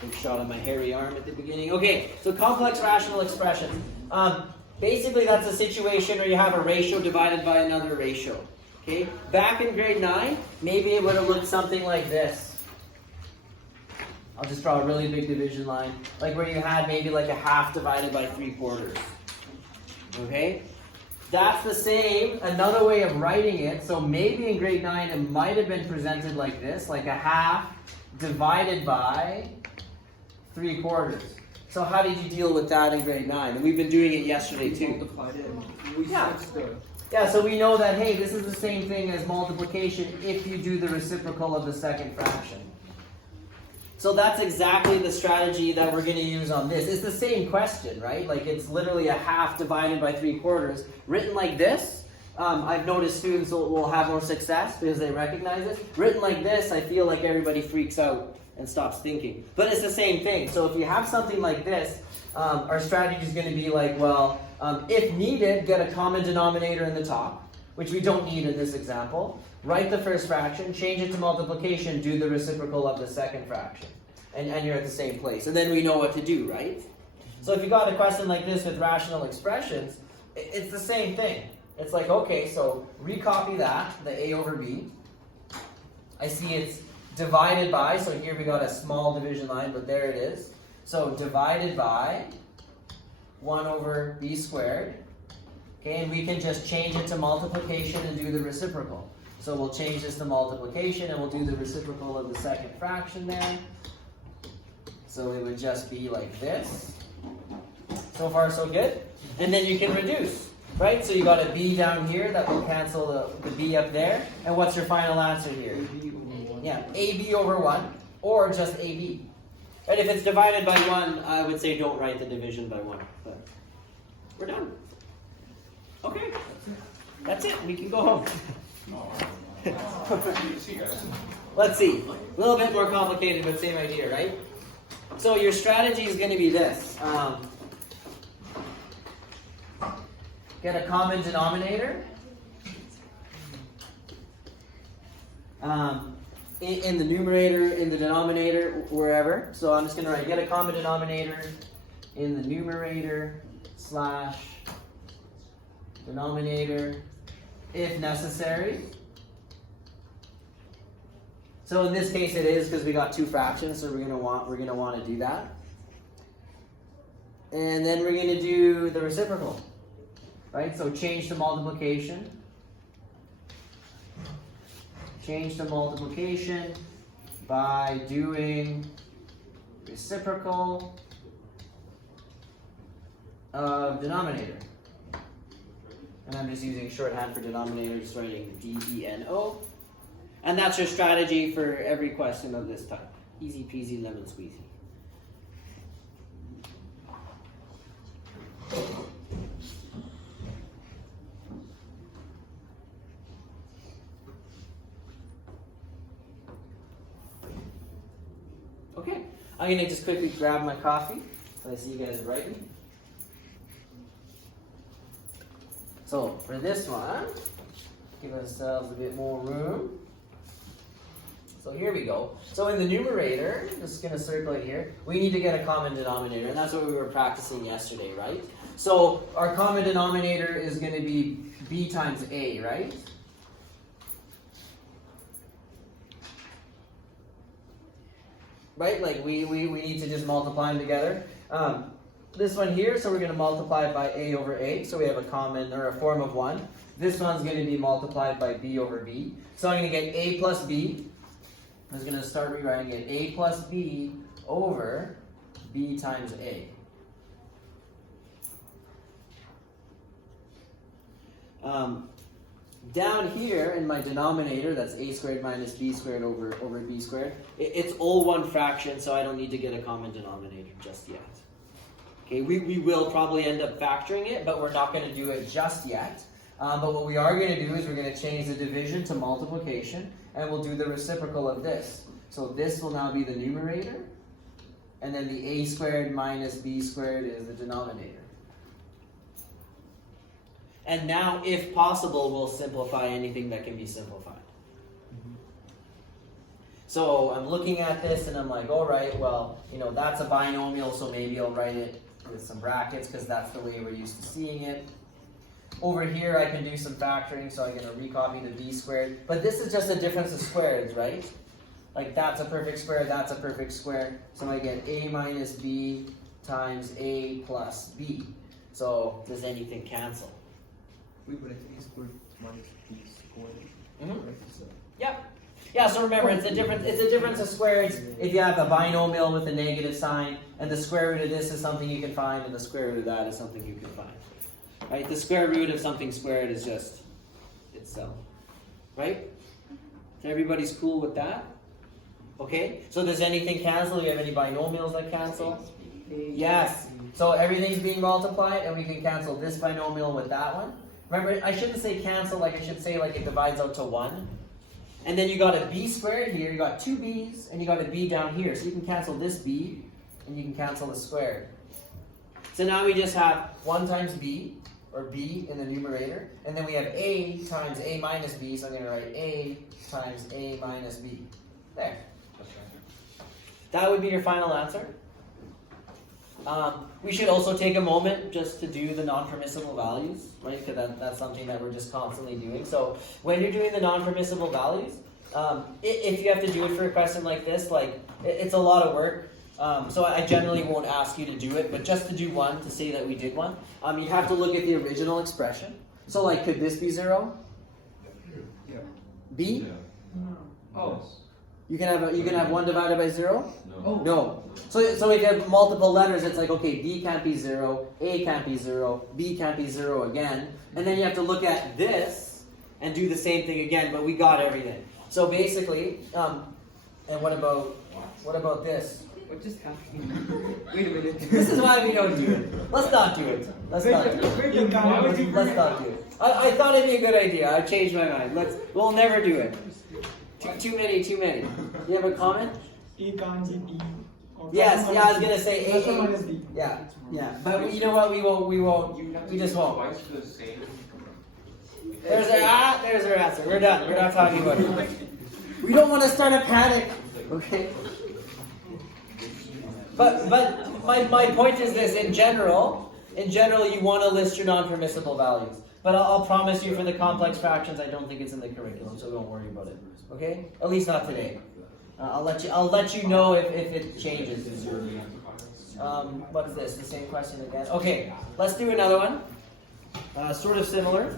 Big shot of my hairy arm at the beginning. Okay, so complex rational expressions. Basically, that's a situation where you have a ratio divided by another ratio. Okay, back in grade 9, maybe it would have looked something like this. I'll just draw a really big division line, like where you had maybe like a half divided by 3/4. Okay, that's the same, another way of writing it. So maybe in grade 9 it might have been presented like this, like a half divided by 3/4. So how did you deal with that in grade 9? And we've been doing it yesterday too. Multiplied it. Yeah, so we know that, hey, this is the same thing as multiplication if you do the reciprocal of the second fraction. So that's exactly the strategy that we're going to use on this. It's the same question, right? Like it's literally a half divided by 3/4. Written like this, I've noticed students will have more success because they recognize it. Written like this, I feel like everybody freaks out and stops thinking. But it's the same thing. So if you have something like this, our strategy is going to be like, well, if needed, get a common denominator in the top, which we don't need in this example. Write the first fraction, change it to multiplication, do the reciprocal of the second fraction. And you're at the same place. And then we know what to do, right? So if you got a question like this with rational expressions, it's the same thing. It's like, okay, so recopy that, the a over b. I see it's divided by, so here we got a small division line, but there it is. So divided by 1 over b squared. Okay, and we can just change it to multiplication and do the reciprocal. So we'll change this to multiplication and we'll do the reciprocal of the second fraction there. So it would just be like this. So far so good? And then you can reduce, right? So you got a b down here that will cancel the b up there. And what's your final answer here? Yeah, ab over 1 or just ab. And if it's divided by 1, I would say don't write the division by 1. But we're done. Okay, that's it. We can go home. Let's see. A little bit more complicated, but same idea, right? So your strategy is going to be this. Get a common denominator. In the numerator, in the denominator, wherever. So I'm just going to write get a common denominator in the numerator slash denominator if necessary. So in this case it is because we got two fractions, so we're gonna want to do that. And then we're gonna do the reciprocal. Right? So change to multiplication. Change to multiplication by doing reciprocal of denominator. And I'm just using shorthand for denominator, just writing D-E-N-O. And that's your strategy for every question of this type. Easy peasy lemon squeezy. Okay, I'm going to just quickly grab my coffee so I see you guys writing. So for this one, give ourselves a bit more room. So here we go. So in the numerator, just going to circle it here, we need to get a common denominator, and that's what we were practicing yesterday, right? So our common denominator is going to be b times a, right? Right, like we need to just multiply them together. This one here, so we're going to multiply it by a over a, so we have a common, or a form of 1. This one's going to be multiplied by b over b. So I'm going to get a plus b. I'm just going to start rewriting it. A plus b over b times a. Down here in my denominator, that's a squared minus b squared over b squared. It's all one fraction, so I don't need to get a common denominator just yet. Okay, we will probably end up factoring it, but we're not going to do it just yet. But what we are going to do is we're going to change the division to multiplication, and we'll do the reciprocal of this. So this will now be the numerator, and then the a squared minus b squared is the denominator. And now, if possible, we'll simplify anything that can be simplified. So I'm looking at this and I'm like, all right, well, that's a binomial, so maybe I'll write it with some brackets because that's the way we're used to seeing it. Over here, I can do some factoring, so I'm going to recopy the b squared. But this is just a difference of squares, right? Like that's a perfect square, that's a perfect square. So I get a minus b times a plus b. So does anything cancel? Wait, but I think a squared minus b squared. Mm-hmm. Yep. Yeah, so remember, it's a difference of squares if you have a binomial with a negative sign, and the square root of this is something you can find, and the square root of that is something you can find. Right? The square root of something squared is just itself. Right? So everybody's cool with that? Okay? So does anything cancel? Do you have any binomials that cancel? Yes. So everything's being multiplied, and we can cancel this binomial with that one. Remember, I shouldn't say cancel, like I should say like it divides out to 1. And then you got a b squared here, you got 2 b's, and you got a b down here. So you can cancel this b, and you can cancel the squared. So now we just have 1 times b, or b in the numerator, and then we have a times a minus b, so I'm going to write a times a minus b. There. That would be your final answer. We should also take a moment just to do the non-permissible values, right? Because that's something that we're just constantly doing. So when you're doing the non-permissible values, if you have to do it for a question like this, like it's a lot of work. So I generally won't ask you to do it, but just to do one, to say that we did one, you have to look at the original expression. So like, could this be 0? Yeah. B? No. Oh. You can have 1 divided by 0? No. No. So if you have multiple letters, it's like, okay, B can't be 0, A can't be 0, B can't be 0 again. And then you have to look at this and do the same thing again, but we got everything. So basically, and what about this? What just happened? Wait a minute. This is why we don't do it. Let's not do it. Let's not do it. Let's not do it. I thought it'd be a good idea. I changed my mind. We'll never do it. Too many. You have a comment? A can't be B. Yes, I was gonna say Plus or A. minus B. Yeah. But you know what? We won't. We just won't. Twice the same. There's our answer. We're done. We're not talking about it. We don't want to start a panic. Okay. But my point is this: in general, you want to list your non-permissible values. But I'll promise you, for the complex fractions, I don't think it's in the curriculum, so don't worry about it. Okay? At least not today. I'll let you know if it changes. What's this? The same question again? Okay, let's do another one. Sort of similar.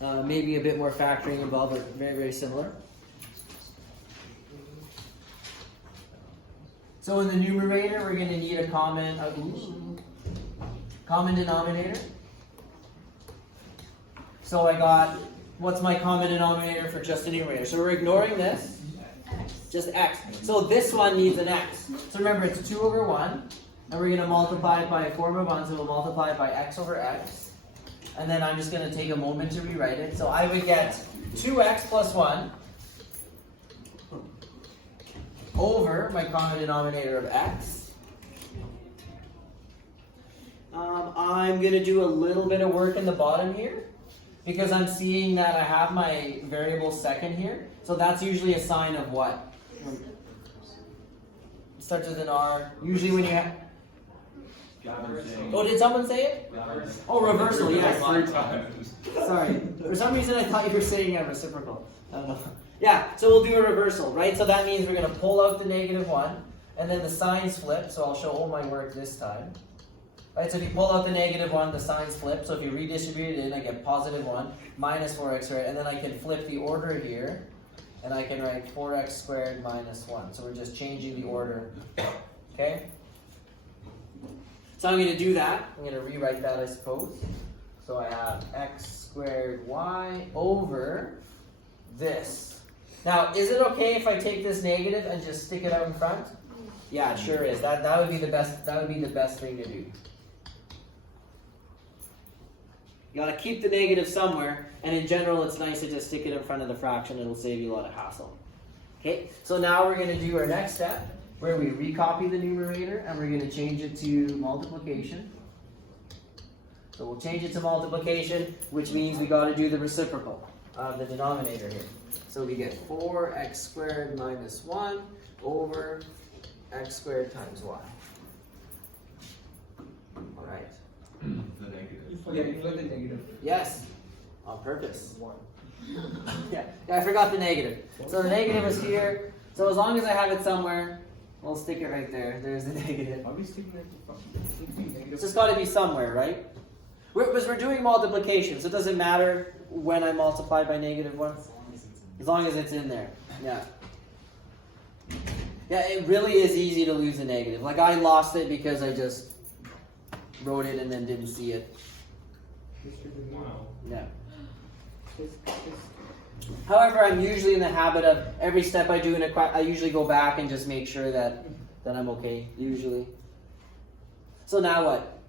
Maybe a bit more factoring involved, but very, very similar. So in the numerator, we're going to need a common denominator. So I got, what's my common denominator for just a numerator? So we're ignoring this. Just x. So this one needs an x. So remember, it's 2 over 1. And we're going to multiply it by a form of 1. So we'll multiply it by x over x. And then I'm just going to take a moment to rewrite it. So I would get 2x plus 1 over my common denominator of x. I'm going to do a little bit of work in the bottom here, because I'm seeing that I have my variable second here. So that's usually a sign of what? It starts with an R. Usually when you have... Oh, did someone say it? Oh, reversal, yes. Sorry. For some reason I thought you were saying a reciprocal. I don't know. Yeah, so we'll do a reversal, right? So that means we're going to pull out the -1, and then the signs flip. So I'll show all my work this time. Right, so if you pull out the -1, the signs flip. So if you redistribute it in, I get +1 minus 4x, right? And then I can flip the order here, and I can write 4x squared minus 1. So we're just changing the order. Okay? So I'm going to do that. I'm going to rewrite that, I suppose. So I have x squared y over this. Now, is it okay if I take this negative and just stick it out in front? Yeah, it sure is. That would be the best. That would be the best thing to do. You got to keep the negative somewhere, and in general, it's nice to just stick it in front of the fraction. It'll save you a lot of hassle. Okay. So now we're going to do our next step, where we recopy the numerator, and we're going to change it to multiplication. So we'll change it to multiplication, which means we got to do the reciprocal of the denominator here. So we get 4x squared minus 1 over x squared times y. All right. The negative. Yeah, you put the negative. Yes, on purpose. 1. Yeah, I forgot the negative. So the negative is here. So as long as I have it somewhere, we'll stick it right there. There's the negative. Are we sticking at the fucking negative? It's just got to be somewhere, right? Because we're doing multiplication, so it doesn't matter when I multiply by negative 1. As long as it's in there. Yeah. Yeah, it really is easy to lose a negative. Like I lost it because I just wrote it and then didn't see it. Wow. Yeah. However, I'm usually in the habit of every step I do in a I usually go back and just make sure that I'm okay, usually. So now what?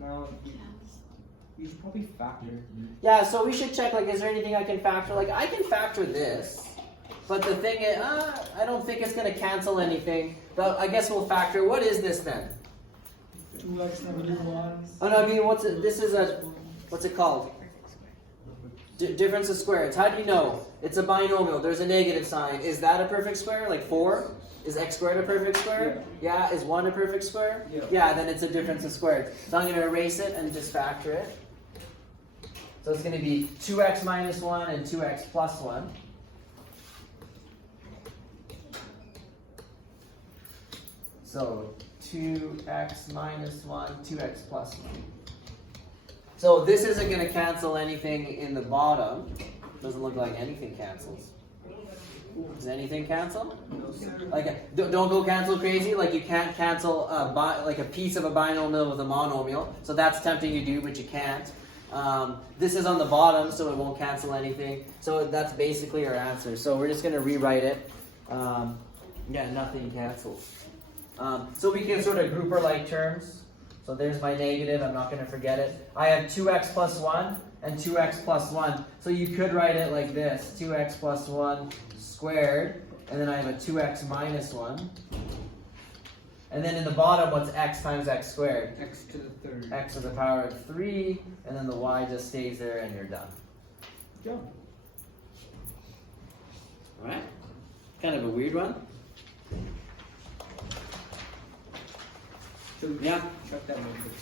Now, you should probably factor. Yeah, so we should check, like, is there anything I can factor? Like, I can factor this, but the thing is, I don't think it's going to cancel anything. But I guess we'll factor, what is this then? 2x negative 1. Oh, no, I mean, what's it called? Difference of squares. How do you know? It's a binomial. There's a negative sign. Is that a perfect square? Like 4? Is x squared a perfect square? Yeah. Is 1 a perfect square? Yeah, then it's a difference of squares. So I'm going to erase it and just factor it. So it's going to be 2x minus 1 and 2x plus 1. So 2x minus 1, 2x plus 1. So this isn't going to cancel anything in the bottom. Doesn't look like anything cancels. Does anything cancel? No, sir. Like, don't go cancel crazy. Like you can't cancel like a piece of a binomial with a monomial. So that's tempting to do, but you can't. This is on the bottom, so it won't cancel anything. So that's basically our answer. So we're just going to rewrite it. Yeah, nothing cancels. So we can sort of group our like terms. So there's my negative. I'm not going to forget it. I have 2x plus 1 and 2x plus 1. So you could write it like this. 2x plus 1 squared. And then I have a 2x minus 1. And then in the bottom, what's x times x squared? X to the third. X to the power of 3. And then the y just stays there and you're done. Yeah. Alright? Kind of a weird one. So Yeah. check that negative.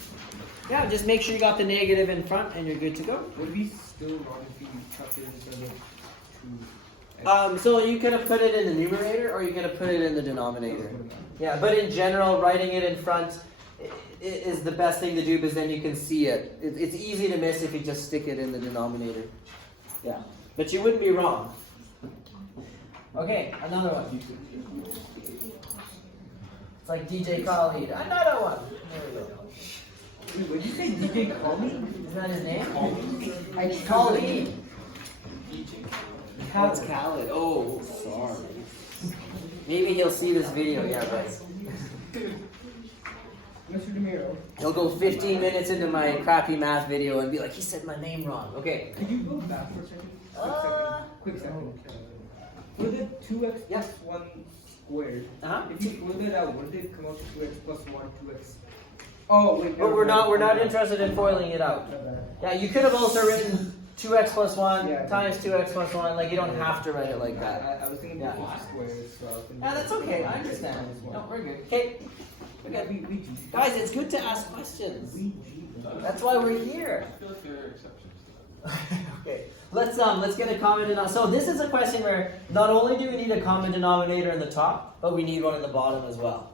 Yeah, just make sure you got the negative in front and you're good to go. Would we still wrong if you chucked it instead of 2x? So you could have put it in the numerator or you could have put it in the denominator. Yeah, but in general, writing it in front is the best thing to do because then you can see it. It's easy to miss if you just stick it in the denominator. Yeah, but you wouldn't be wrong. Okay, another one. It's like DJ Khaled. Another one. There we go. Wait, what did you say? DJ Khaled? Isn't that his name? Khaled. That's Khaled. Oh, sorry. Maybe he'll see this video. Yeah, right. Mr. DeMiro. He'll go 15 minutes into my crappy math video and be like, he said my name wrong. Okay. Could you go back for a second? Quick second. For the 2x Yeah. plus 1 squared, if you fold it out, wouldn't it come out to 2x plus 1, 2x? Oh, wait. But we're not interested in foiling it out. Yeah, you could have also written 2x plus 1 times 2x plus 1. Like, you don't have to write it like that. I was thinking Yeah. of squares, so I was thinking. Yeah, that's okay. I understand. No, we're good. Okay. Yeah, we Guys, it's good to ask questions. That's why we're here. I feel like there are exceptions to that. Okay. Let's get a common denominator. So this is a question where not only do we need a common denominator in the top, but we need one in the bottom as well.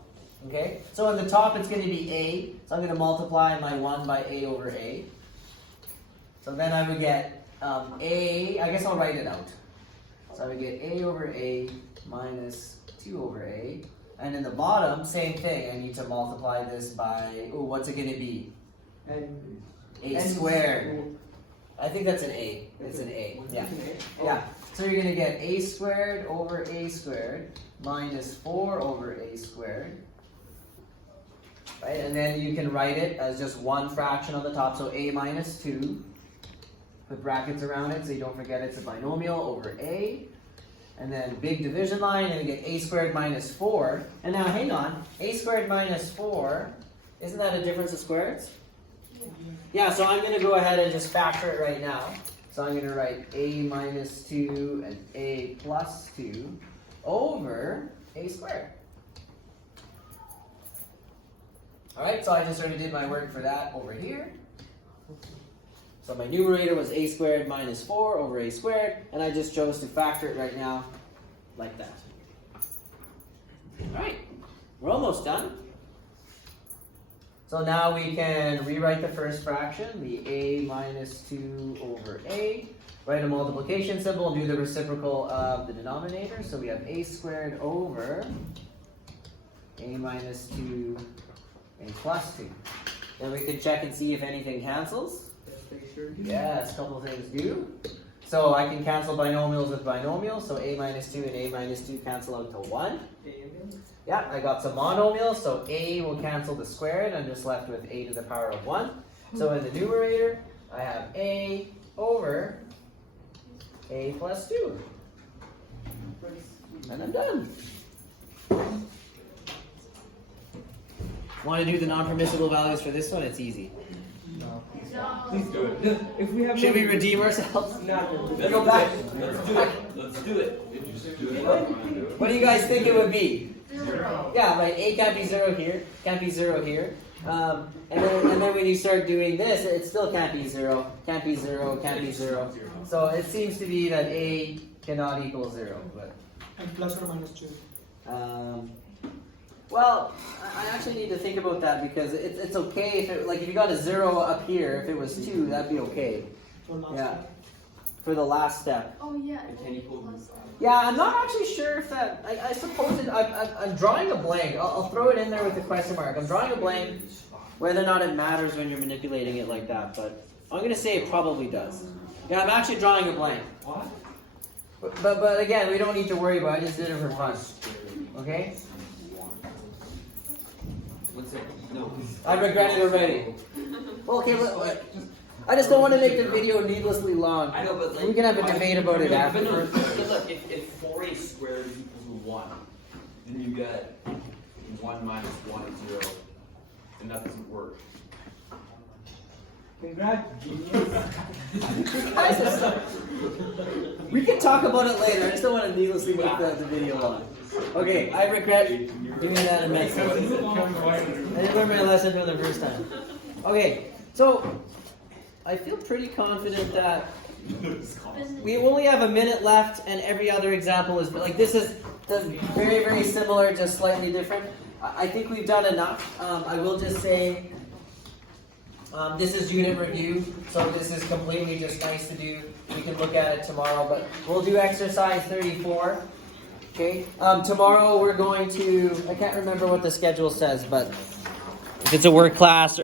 Okay? So in the top it's going to be a. So I'm going to multiply my 1 by a over a. So then I would get a, I guess I'll write it out. So I would get a over a minus 2 over a. And in the bottom, same thing. I need to multiply this by, what's it going to be? And A squared. I think that's an A. It's an A. Yeah. Yeah. So you're going to get a squared over a squared minus 4 over a squared. Right? And then you can write it as just one fraction on the top. So a minus 2. Put brackets around it so you don't forget it's a binomial over a. And then big division line, and you get a squared minus 4. And now hang on. A squared minus 4, isn't that a difference of squares? Yeah, so I'm going to go ahead and just factor it right now. So I'm going to write a minus 2 and a plus 2 over a squared. Alright, so I just already did my work for that over here. So my numerator was a squared minus 4 over a squared, and I just chose to factor it right now like that. Alright, we're almost done. So now we can rewrite the first fraction, the a minus 2 over a, write a multiplication symbol, and do the reciprocal of the denominator. So we have a squared over a minus 2 a plus 2. Then we can check and see if anything cancels. Yes, a couple of things do. So I can cancel binomials with binomials. So a minus 2 and a minus 2 cancel out to 1. Yeah, I got some monomials, so a will cancel the squared. I'm just left with a to the power of 1. So in the numerator, I have a over a plus 2. And I'm done. Want to do the non-permissible values for this one? It's easy. No. Please do it. No, if we have Should we redeem ourselves? No. Go back. Let's do it. Let's do it. What do you guys think it would be? 0. Yeah, right. A can't be 0 here. Can't be 0 here. And then when you start doing this, it still can't be 0. Can't be 0. Can't be 0. So it seems to be that a cannot equal 0. But And plus or minus 2. well, I actually need to think about that because it's okay if it, like if you got a 0 up here, if it was 2, that'd be okay. For last Yeah. step. For the last step. Oh yeah. Can you pull Yeah, I'm not actually sure if that. I suppose I'm drawing a blank. I'll throw it in there with a question mark. I'm drawing a blank whether or not it matters when you're manipulating it like that, but I'm going to say it probably does. Yeah, I'm actually drawing a blank. What? But again, we don't need to worry about it. I just did it for fun. Okay? What's it? No. I regret it already. Well, okay, I just don't want to make the video needlessly long. I know, but like, We can have a debate about it But no, afterwards. but look, if 4a squared equals 1, then you get 1 minus 1 is 0, and that doesn't work. Congrats, genius. Guys are so- We can talk about it later. I just don't want to needlessly make the video long. Okay, I regret doing that immensely. I didn't learn my lesson for the first time. Okay, so I feel pretty confident that we only have a minute left, and every other example is like this is very, very similar, just slightly different. I think we've done enough. I will just say this is unit review, so this is completely just nice to do. We can look at it tomorrow, but we'll do exercise 34. Okay. Tomorrow we're going to. I can't remember what the schedule says, but if it's a work class.